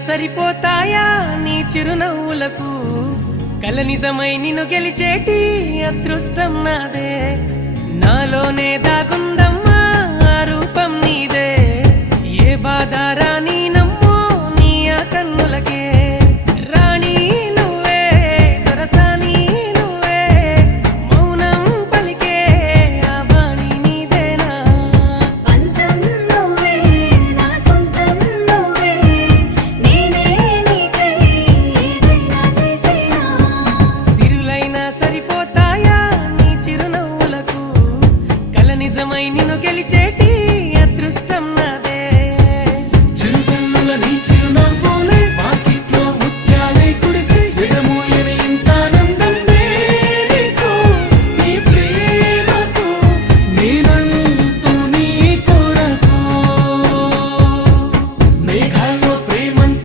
సరిపోతాయా నీ చిరునవ్వులకు కల నిజమై నిన్ను గెలిచేటి అదృష్టం నాదే నాలోనే దాగుందమ్మా ఆ రూపం నీదే ఏ బాధ రాని